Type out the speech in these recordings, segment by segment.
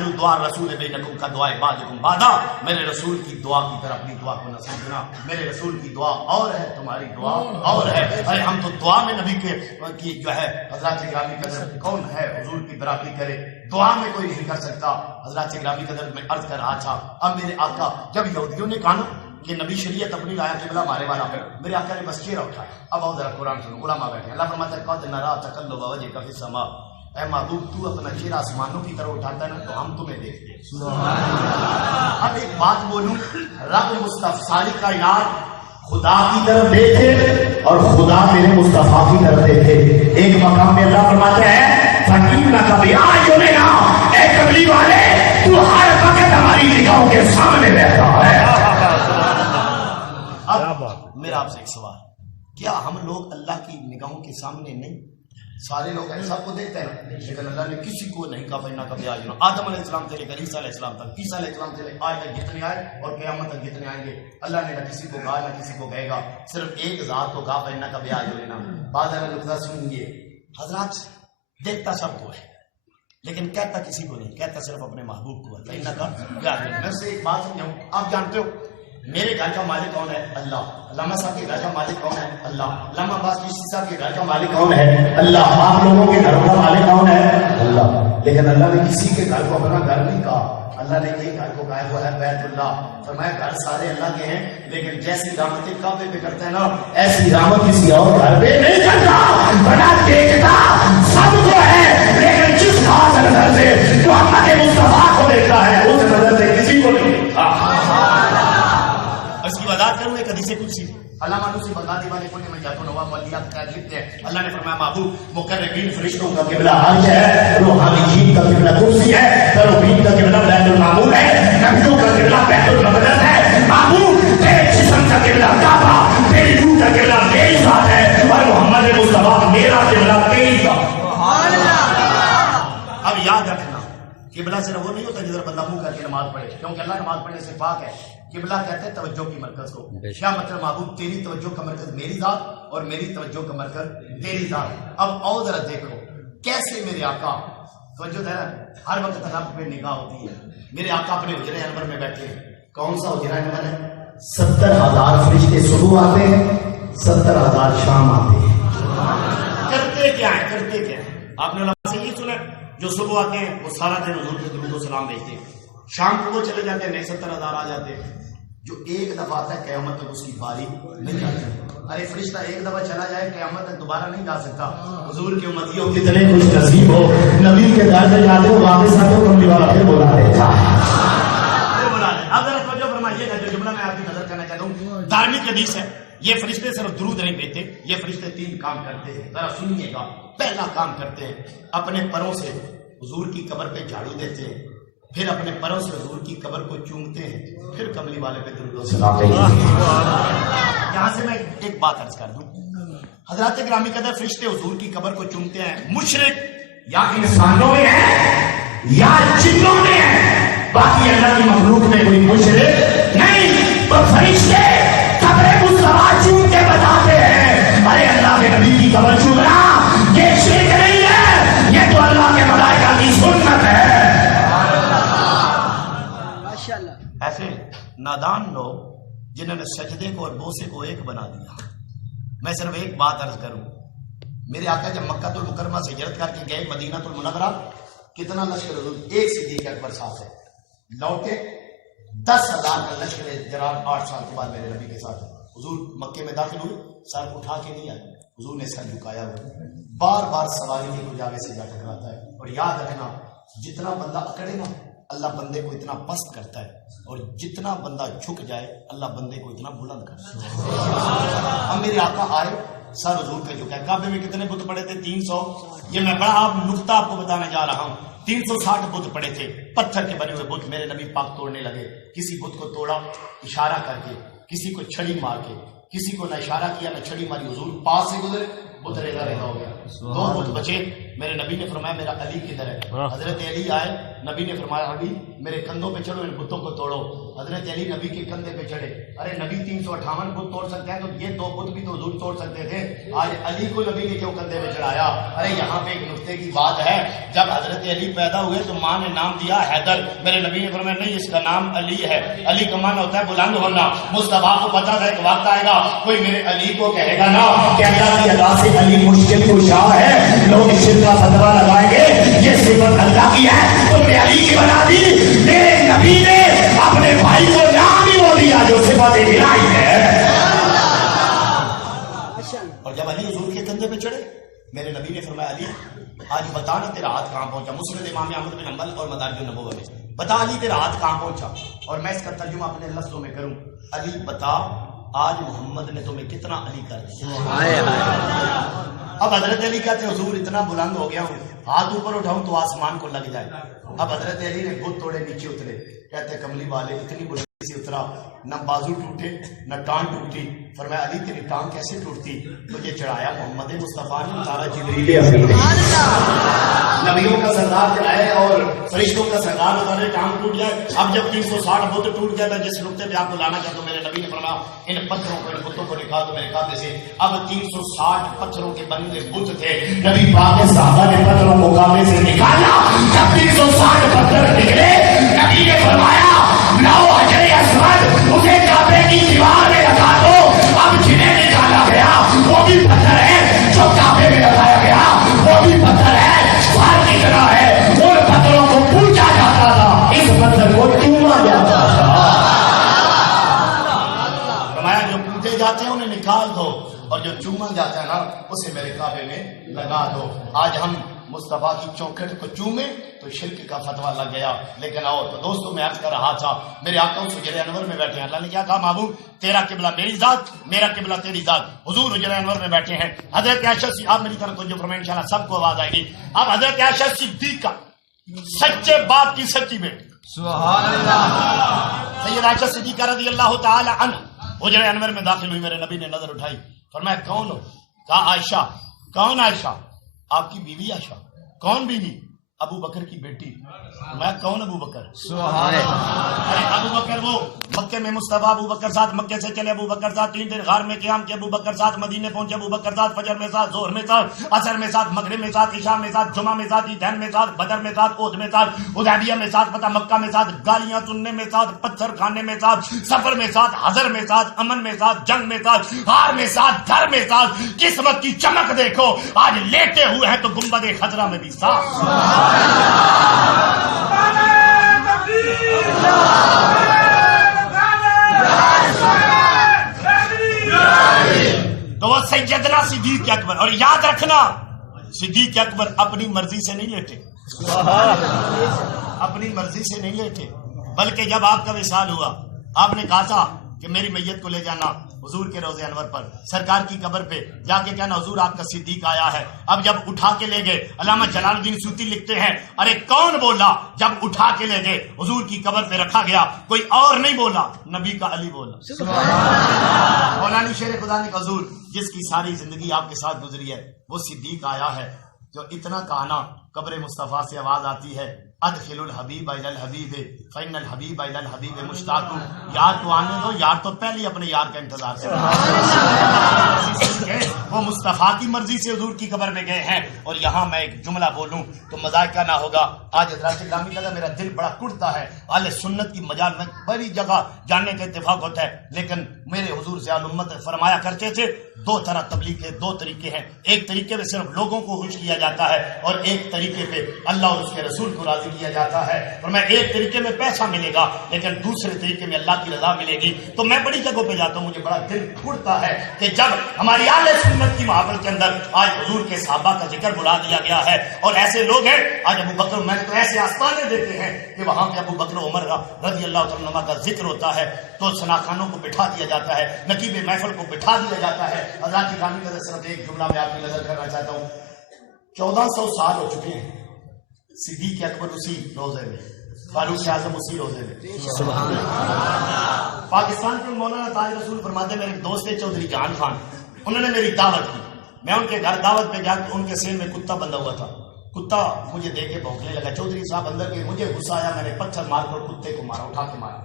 تجعلوا دعاء الرسول بینکم کدعاء بعضکم بعضا، میرے رسول کی دعا کی طرح اپنی دعا کو نہ سمجھنا، میرے رسول کی دعا اور ہے، تمہاری دعا اور ہے۔ ارے ہم تو دعا میں نبی کی جو ہے حضرات گرامی قدر کون ہے حضور کی برابری کرے، دعا میں کوئی نہیں کر سکتا۔ حضرات گرامی قدر میں عرض کر رہا تھا، اب میرے آقا جب یہودیوں نے کہا کہ نبی شریعت اپنی لایا قبلہ ہمارے والا، میرے آقا نے بس چہرہ اٹھایا۔ اب آؤ ذرا قرآن سنو، علماء بیٹھے، اللہ فرماتا ہے قد نرا تقلب وجهك فی السماء، اے محبوب تو اپنا چہرہ آسمانوں کی طرف اٹھاتا ہے نا تو ہم تمہیں دیکھتے ہیں۔ اب ایک بات بولوں، رب مستفساری کا علاج خدا کی طرف دیکھے اور خدا میرے مصطفیٰ کی طرف دیکھے۔ ایک مقام میں اللہ فرماتے ہیں فَإِنَّكَ بِأَعْيُنِنَا، اے قبلی والے تو ہر وقت ہماری نگاہوں کے سامنے رہتا ہے۔ اب میرا آپ سے ایک سوال، کیا ہم لوگ اللہ کی نگاہوں کے سامنے نہیں؟ سارے لوگ ہیں، سب کو دیکھتے ہیں نا، لیکن اللہ نے کسی کو نہیں کہا فَإِنَّكَ بِأَعْيُنِنَا۔ آدم علیہ السلام سے لے کر عیسیٰ علیہ السلام تک، عیسیٰ علیہ السلام سے لے آج تک جتنے آئے اور قیامت تک جتنے آئیں گے، اللہ نے نہ کسی کو کہا نہ کسی کو کہے گا، صرف ایک ذات کو کہا فَإِنَّكَ بِأَعْيُنِنَا۔ بعض نقطہ سنیے، حضرات دیکھتا سب کو ہے لیکن کہتا کسی کو نہیں، کہتا صرف اپنے محبوب کو ہے فَإِنَّكَ بِأَعْيُنِنَا۔ میں سے ایک بات سمجھاؤں، آپ جانتے ہو میرے گھر کا مالک کون ہے؟ اللہ۔ علامہ صاحب کے گھر کا مالک کون ہے؟ اللہ۔ علامہ عباس چشتی صاحب کے گھر کا مالک کون ہے؟ اللہ۔ آپ لوگوں کے گھروں کا مالک کون ہے؟ اللہ۔ لیکن اللہ نے کسی کے گھر کو اپنا گھر نہیں کہا، اللہ نے ایک گھر کو کہا وہ ہے بیت اللہ۔ فرمایا گھر سارے اللہ کے ہیں لیکن جیسی رحمتیں کعبے پہ کرتے ہیں نا ایسی رحمت کسی اور گھر پہ نہیں کرتا۔ بڑا دیکھتا سب کو ہے لیکن جس خاص نظر سے محمد مصطفیٰ کو دیکھتا ہے اس نظر سے کسی کو نہیں دیکھتا۔ اس کی وضاحت کروں ایک حدیث قدسی، علامہ نوسی بغدادی والے کو میں جاتو نواب والیات کا لکھتے ہیں، اللہ نے فرمایا محبوب مقربین فرشتوں کا قبلہ عرش ہے، روحانیین کا قبلہ کرسی ہے، کروبین کا قبلہ بیت المعمور ہے، نبیوں کا قبلہ بیت المقدس ہے۔ محبوب تیرے جسم کا قبلہ کعبہ، تیری روح کا قبلہ میری ذات ہے اور محمد مصطفیٰ میرا قبلہ تیری ذات۔ اب یاد رکھنا قبلہ صرف وہ نہیں ہوتا جدھر بندہ منہ کر کے نماز پڑھے، کیونکہ اللہ نماز پڑھنے سے پاک ہے۔ قبلہ کہتے ہیں توجہ کی مرکز کو۔ کیا مطلب محبوب تیری توجہ کا مرکز میری ذات اور میری توجہ کا مرکز تیری ذات۔ اب اور ذرا دیکھو کیسے میرے آقا توجہ ہے ہر وقت رب پہ نگاہ ہوتی ہے۔ میرے آقا اپنے حجرہ انور میں بیٹھے ہیں، کون سا حجرہ انور ہے؟ 70,000 فرشتے صبح آتے ہیں، 70,000 شام آتے ہیں۔ کرتے کیا ہے؟ کرتے کیا ہے؟ آپ نے علماء سے یہ سنا جو صبح آتے ہیں وہ سارا دن حضور کے درود و سلام بھیجتے ہیں، شام کو وہ چلے جاتے ہیں، نئے 70,000 آ جاتے ہیں۔ جو ایک دفعہ آتا ہے قیامت تک اس کی باری نہیں جاتی۔ ارے فرشتہ ایک دفعہ چلا جائے قیامت تک دوبارہ نہیں جا سکتا۔ حضور کے امتیوں کتنے خوش نصیب ہو، نبی کے گھر سے جاتے ہو واپس آتے ہو کملی والا پھر بلا دیتا۔ اب ذرا توجہ فرمائیے گا، جو جملہ میں آپ کی نظر کرنا چاہتا ہوں دھارمک حدیث ہے، یہ فرشتے صرف درود نہیں بھیجتے، یہ فرشتے 3 کام کرتے ہیں، ذرا سنیے گا۔ پہلا کام کرتے ہیں اپنے پروں سے حضور کی قبر پہ جھاڑو دیتے ہیں، پھر اپنے پروں سے حضور کی قبر کو چومتے ہیں، پھر کملی والے پہ درود و سلام بھیجتے ہیں۔ یہاں سے میں ایک بات عرض کر دوں، حضرات گرامی قدر فرشتے حضور کی قبر کو چومتے ہیں، مشرک یا انسانوں میں ہے یا جنوں میں ہے، باقی اللہ کی مخلوق میں کوئی مشرک نہیں، تو فرشتے قبر مصطفیٰ چوم کے بتاتے ہیں ارے اللہ کے نبی کی قبر چومنا یہ شرک نہیں ہے، یہ تو اللہ کے ملائکہ کی سنت ہے۔ ایسے نادان لوگ جنہوں نے سجدے کو اور بوسے کو ایک بنا دیا۔ میں صرف ایک بات عرض کروں، میرے آقا جب مکہ المکرمہ سے ہجرت کر کے گئے مدینہ المنورہ، کتنا لشکر حضور؟ ایک صدیق اکبر ساتھ ہے، لوٹے 10,000 کا لشکر جرار 8 سال کے بعد میرے نبی کے ساتھ حضور مکے میں داخل ہوئے، سر اٹھا کے نہیں آئے، حضور نے سر جھکایا ہوا، بار بار سواری کے کچھ آگے سے جا ٹکراتا ہے۔ اور یاد رکھنا جتنا بندہ اکڑے نا اللہ بندے کو اتنا پست کرتا ہے، اور جتنا بندہ جھک جائے اللہ بندے کو اتنا بلند کرتا ہے۔ ہم میرے آقا آئے سر حضور پہ جھکا ہے۔ کعبے میں کتنے بت پڑے تھے؟ 300۔ یہ میں بڑا آپ نقطہ آپ کو بتانے جا رہا ہوں، 360 بت پڑے تھے، پتھر کے بنے ہوئے بت۔ میرے نبی پاک توڑنے لگے، کسی بت کو توڑا اشارہ کر کے، کسی کو چھڑی مار کے، کسی کو نہ اشارہ کیا نہ چھڑی ماری، حضور پاس سے گزرے بت ریزا ریزا ہو گیا، 2 بت بچے۔ میرے نبی نے فرمایا میرا علی کدھر ہے؟ حضرت علی آئے، نبی نے فرمایا علی میرے کندھوں پہ چڑھو، ان بتوں کو توڑو۔ حضرت علی نبی کے کندھے پہ چڑھے. ارے نبی 358 بت توڑ سکتا ہے تو یہ 2 بت بھی تو حضور توڑ سکتے تھے. آج علی کو نبی نے کیوں کندھے پہ چڑھایا؟ ارے یہاں پہ ایک نقطے کی بات ہے. جب حضرت علی پیدا ہوئے تو ماں نے نام دیا حیدر. میرے نبی نے فرمایا نہیں، اس کا نام علی ہے. علی کا معنی ہوتا ہے بلند ہونا. مصطفیٰ کو پتا تھا ایک وقت آئے گا کوئی میرے علی کو کہے گا نا کہ اللہ کی ادا سے علی مشکل کشا ہے، لوگ اس کا فتوا لگائیں گے یہ صفت اللہ کی ہے، تم نے علی کی بنا دی. میرے نبی نے اپنے بھائی کو نام ہی وہ دیا جو صفت الہی ہے. اور جب علی حضور کے کندھے پہ چڑھے میرے نبی نے فرمایا علی آج بتا نا تیرا ہاتھ کہاں پہنچا. مسند امام احمد بن حنبل اور مدارج النبوہ میں بتا علی تیرا ہاتھ کہاں پہنچا. اور میں اس کا ترجمہ اپنے لفظوں میں کروں، علی بتا آج محمد نے تمہیں کتنا علی کر دیا. اب حضرت علی کہتے حضور اتنا بلند ہو گیا ہوں، ہاتھ اوپر اٹھاؤں تو آسمان کو لگ جائے. اب حضرت علی نے بت توڑے نیچے اترے. کہتے کملی والے اتنی بلندی سے اترا، نہ بازو ٹوٹے نہ ٹانگ ٹوٹی. فرمایا علی تیری ٹانگ کیسے ٹوٹتی؟ تجھے چڑھایا محمد مصطفیٰ نے، اتارا جبریل امین نے. نبیوں کا سردار چڑھائے اور فرشتوں کا سردار اتارے، ٹانگ ٹوٹ جائے. اب جب 360 بت ٹوٹ گیا تھا، جس نقطے پہ آپ کو لانا چاہتا ہوں میرے نبی نے فرمایا ان پتھروں کو ان بتوں کو نکال دو میرے کعبے سے. اب 360 پتھروں کے بنے بت تھے. نبی پاک کے صحابہ نے پتھروں کو کعبے سے نکالا. جب 360 پتھر نکلے نبی نے فرمایا لاؤ حجر اسود، اسے کعبے کی دیوار میں لگا دو. اب جنہیں نکالا گیا وہ بھی پتھر ہے، جو کعبے میں لگایا گیا وہ بھی پتھر ہے. فرق اتنا ہے ان پتھروں کو پوچھا جاتا تھا، اس پتھر کو چوما جاتا تھا. فرمایا جو پوچھے جاتے ہیں انہیں نکال دو اور جو چوما جاتا ہے نا اسے میرے کعبے میں لگا دو. آج ہم مصطفیٰ کی چوکھٹ کو چومے تو شرک کا فتویٰ لگ گیا. لیکن اور تو دوستوں میں عرض کر رہا تھا میرے آقا حجر انور میں بیٹھے ہیں. اللہ نے کیا کہا محبوب تیرا قبلہ میری ذات، میرا قبلہ تیری ذات. حضور حجر انور میں بیٹھے ہیں. حضرت عائشہ آپ میری طرف توجہ فرمائیں انشاءاللہ سب کو آواز آئے گی. اب حضرت عائشہ صدیقہ سچے باپ کی سچی بیٹی سبحان اللہ، سید عائشہ صدیقہ رضی اللہ تعالی عنہ حجر انور میں داخل ہوئی. میرے نبی نے نظر اٹھائی. فرمایا کون ہو؟ کہا عائشہ. کون عائشہ؟ آپ کی بیوی عائشہ. کون بیوی؟ ابو بکر کی بیٹی. میں کون ابو بکر؟ سبحان اللہ. ارے ابو بکر وہ مکے میں مصطفیٰ ابو بکر ساتھ مکے سے چلے، ابو بکر ساتھ 3 دن غار میں قیام کے، ابو بکر ساتھ مدینے پہنچے، ابو بکر ساتھ فجر میں ساتھ، ظہر میں ساتھ، عصر میں ساتھ، مغرب میں ساتھ، عشاء میں ساتھ، جمعہ میں ساتھ، عیدین میں ساتھ، بدر میں ساتھ، احد میں ساتھ، حدیبیہ میں ساتھ، فتح مکہ میں ساتھ، گالیاں سننے میں ساتھ، پتھر کھانے میں ساتھ، سفر میں ساتھ، حضر میں ساتھ، امن میں ساتھ، جنگ میں ساتھ، ہار میں ساتھ، گھر میں ساتھ. قسمت کی چمک دیکھو آج لیٹے ہوئے ہیں تو گنبد خضرا میں بھی ساتھ. تو وہ سیدنا صدیق اکبر. اور یاد رکھنا صدیق اکبر اپنی مرضی سے نہیں لیٹے، اپنی مرضی سے نہیں لیٹے، بلکہ جب آپ کا وصال ہوا آپ نے کہا تھا کہ میری میت کو لے جانا حضور کے روضہ انور پر، سرکار کی قبر پہ جا کے کہنا حضور آپ کا صدیق آیا ہے. اب جب اٹھا کے لے گئے، علامہ جلال الدین سیوطی لکھتے ہیں ارے کون بولا؟ جب اٹھا کے لے گئے حضور کی قبر پہ رکھا گیا، کوئی اور نہیں بولا، نبی کا علی بولا. مولانا شیر خدا نے حضور جس کی ساری زندگی آپ کے ساتھ گزری ہے وہ صدیق آیا ہے. جو اتنا کہنا قبر مصطفیٰ سے آواز آتی ہے ادخل الحبیب الی الحبیب فإن الحبیب الی الحبیب مشتاق. یار تو آنے دو، یار تو پہلے اپنے یار کا انتظار کر وہ مصطفیٰ کی مرضی سے حضور کی قبر میں گئے ہیں. اور یہاں میں ایک جملہ بولوں تو مذائقہ نہ ہوگا. آج حضرات گرامی کا میرا دل بڑا کڑتا ہے. اہل سنت کی مجال میں بڑی جگہ جاننے کا اتفاق ہوتا ہے، لیکن میرے حضور ضیاء الامت فرمایا کرتے تھے 2 طرح تبلیغ کے 2 طریقے ہیں. ایک طریقے میں صرف لوگوں کو خوش کیا جاتا ہے اور ایک طریقے پہ اللہ اور اس کے رسول کو راضی کیا جاتا ہے. اور میں ایک طریقے میں پیسہ ملے گا لیکن دوسرے طریقے میں اللہ کی رضا ملے گی. تو میں بڑی جگہوں پہ جاتا ہوں، مجھے بڑا دل اٹھتا ہے کہ جب ہماری اہل سنت کی محافل کے اندر آج حضور کے صحابہ کا ذکر بلا دیا گیا ہے اور ایسے لوگ ہیں آج ابو بکر، میں نے تو ایسے آستانے دیکھے ہیں کہ وہاں پہ ابو بکر عمر رضی اللہ عنہما کا ذکر ہوتا ہے تو ثناخانوں کو بٹھا دیا جاتا ہے، نقیب محفل کو بٹھا دیا جاتا ہے. حضرات کی گرامی کا صرف ایک جملہ میں آپ کی نظر کرنا چاہتا ہوں. 1400 سال ہو چکے ہیں صدیق اکبر اسی روزے میں، فاروق اعظم اسی روزے میں. سبحان اللہ. پاکستان کے مولانا تاج رسول فرماتے ہیں میرے دوست چودھری جہان خان، انہوں نے میری دعوت کی. میں ان کے گھر دعوت پہ گیا تو ان کے سین میں کتا بندھا ہوا تھا. کتا مجھے دیکھ کے بھونکنے لگا. چودھری صاحب اندر گئے، مجھے غصہ آیا، میں نے پتھر مار کر کتے کو مارا، اٹھا کے مارا.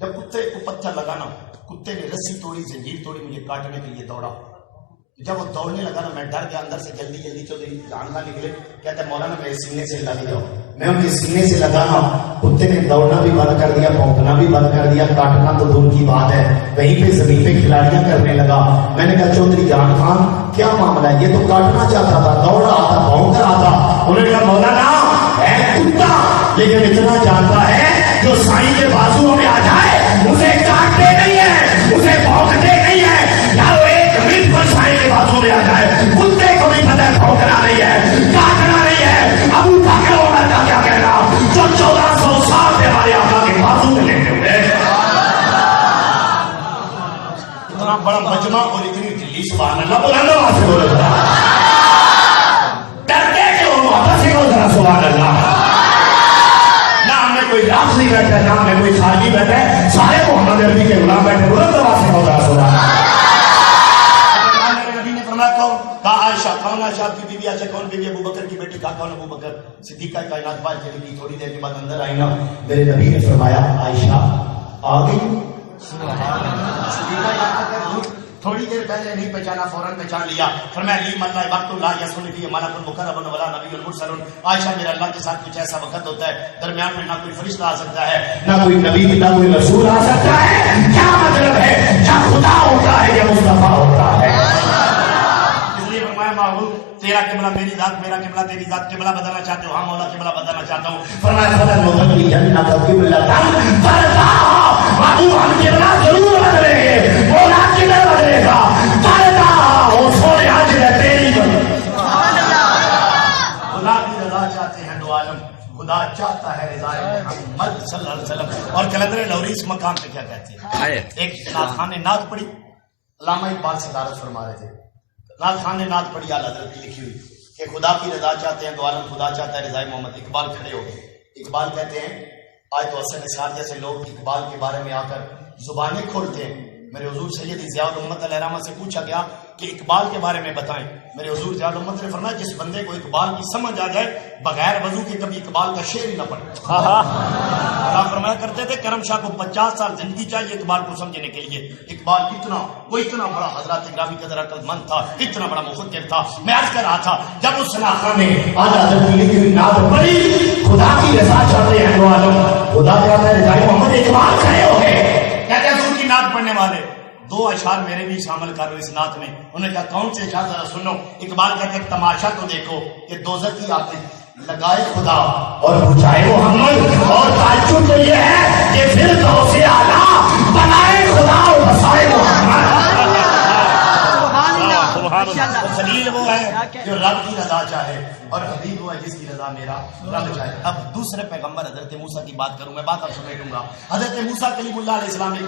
جب کتے کو پتھر لگانا، کتے نے رسی توڑی، زنجیر توڑی، مجھے کاٹنے کے لیے دوڑا. جب وہ دوڑنے لگا نا میں ڈر گیا اندر سے، جلدی جلدی چودھری جان نہ نکلے. کہتا ہے مولانا میرے سینے سے لگ جاؤ. میں ان کے سینے سے لگا نا، کتے نے دوڑنا بھی بند کر دیا، بھونکنا بھی بند کر دیا، کاٹنا تو دور کی بات ہے. وہیں پہ زمین پہ کھلاڑیاں کرنے لگا. میں نے کہا چودھری جان خان کیا معاملہ ہے؟ یہ تو کاٹنا چاہتا تھا، دوڑ رہا تھا، بھونک رہا تھا. انہوں نے کہا مولانا ہے کتا لیکن اتنا جانتا ہے جو سائیں کے بازو میں آ جائے اسے کاٹتے نہیں ہے، اسے بھونکتے نہیں ہے. یا وہ ایک منٹ پر سائیں کے بازو میں آ جائے، کتے کو بھی پتہ ہے بھونکنا نہیں ہے، کاٹنا نہیں ہے. ابو بکر عمر کا کیا کہنا جو 1400 سال سے ہمارے آقا کے بازو میں لیتے ہوئے. اتنا بڑا مجمع اور اتنی دلی، سبحان اللہ. بلند آواز سے بولو ذرا، ڈرتے کیوں ہو؟ واپس ہی بولو ذرا سبحان اللہ. نہ ہمیں کوئی لفظ نہیں بیٹھا، نہ ہمیں کوئی خارجی بیٹھا ہے، سارے محمد عربی کے غلام بیٹھے. بلند آواز سے بولو ذرا سبحان اللہ. نبی نے فرمایا کون؟ کہا عائشہ. کون عائشہ؟ آپ کی بیوی. اچھا کون بیوی؟ ابو بکر کی بیٹی. کہا کون؟ ابو بکر صدیقہ کائنات. بات چلی گئی، تھوڑی دیر کے بعد اندر آئی نا، میرے نبی نے فرمایا عائشہ آ گئی. تھوڑی دیر پہلے نہیں پہچانا، فوراً پہچان لیا. فرمایا لی من لا وقت لا یسن فی ملک مقرب ولا نبی مرسل. عائشہ میرا اللہ کے ساتھ کچھ ایسا وقت ہوتا ہے درمیان میں نہ کوئی فرشتہ آ سکتا ہے، نہ کوئی نبی، نہ کوئی رسول آ سکتا ہے. کیا مطلب ہے؟ یا خدا ہوتا ہے یا مصطفیٰ ہوتا ہے. اس لیے فرمایا معبود تیرا قبلہ میری ذات، میرا قبلہ تیری ذات. قبلہ بدلنا چاہتے ہو؟ ہاں مولا قبلہ بدلنا چاہتا ہوں. فرمایا فضل مغنی جنہ کا قبلہ بدلتا معبود ہم قبلہ ضرور بدلیں گے. مولا قبلہ بدلے گا، بدلتا وہ سونے آج ہے تیری بدل. خدا کی رضا چاہتے ہیں دو عالم، خدا چاہتا ہے رضا محمد صلی اللہ علیہ وسلم. اور کلندر لوری اس مقام پہ کیا کہتے ہیں؟ ایک نعت خان نے نعت پڑھی، علامہ اقبال صدارت فرما رہے تھے. نعت خان نے نعت پڑھی، اعلیٰ حضرت کی لکھی ہوئی کہ خدا کی رضا چاہتے ہیں دو عالم، خدا چاہتا ہے رضا محمد. اقبال کھڑے ہو گئے. اقبال کہتے ہیں آج تو حسن نثار جیسے لوگ اقبال کے بارے میں آ کر زبانیں کھولتے ہیں. میرے حضور سید ضیاء الامت علیہ الرحمہ سے پوچھا گیا کہ اقبال کے بارے میں بتائیں. میرے حضور ضیاء الامت نے فرمایا جس بندے کو اقبال کی سمجھ آ جائے بغیر وضو کے کبھی اقبال کا شعر ہی نہ پڑھے. آپ فرمایا کرتے تھے کرم شاہ کو 50 سال زندگی چاہیے اقبال کو سمجھنے کے لیے. اقبال اتنا بڑا حضرات گرامی قدر عقل مند تھا، اتنا بڑا مفکر تھا. میں عرض کر رہا تھا جب اس علاقہ میں اعلیٰ حضرت کی لکھی ہوئی نعت پڑھی خدا کی رضا چاہتے ہیں دو عالم، خدا چاہتا ہے رضا محمد. اقبال کھڑے ہو گئے. کہتے ہیں حضور کی نعت پڑھنے والے 2 اشعار میرے بھی شامل کرو اس نعت میں. انہوں نے کہا کون سے اشعار؟ ذرا سنو. اقبال کہتے ہیں تماشا تو دیکھو کہ دوزخ کی آتش لگائے خدا اور بجھائے محمد، اور تعجب تو یہ ہے کہ پھر تو سے اعلیٰ بنائے خدا اور بسائے محمد. خلیل وہ ہے جو رب کی رضا چاہے اور حبیب وہ ہے جس کی رضا میرا رب چاہے. اب دوسرے پیغمبر حضرت موسیٰ کی بات کروں، میں بات اب سمیٹوں گا. حضرت موسیٰ کلیم اللہ علیہ السلام ایک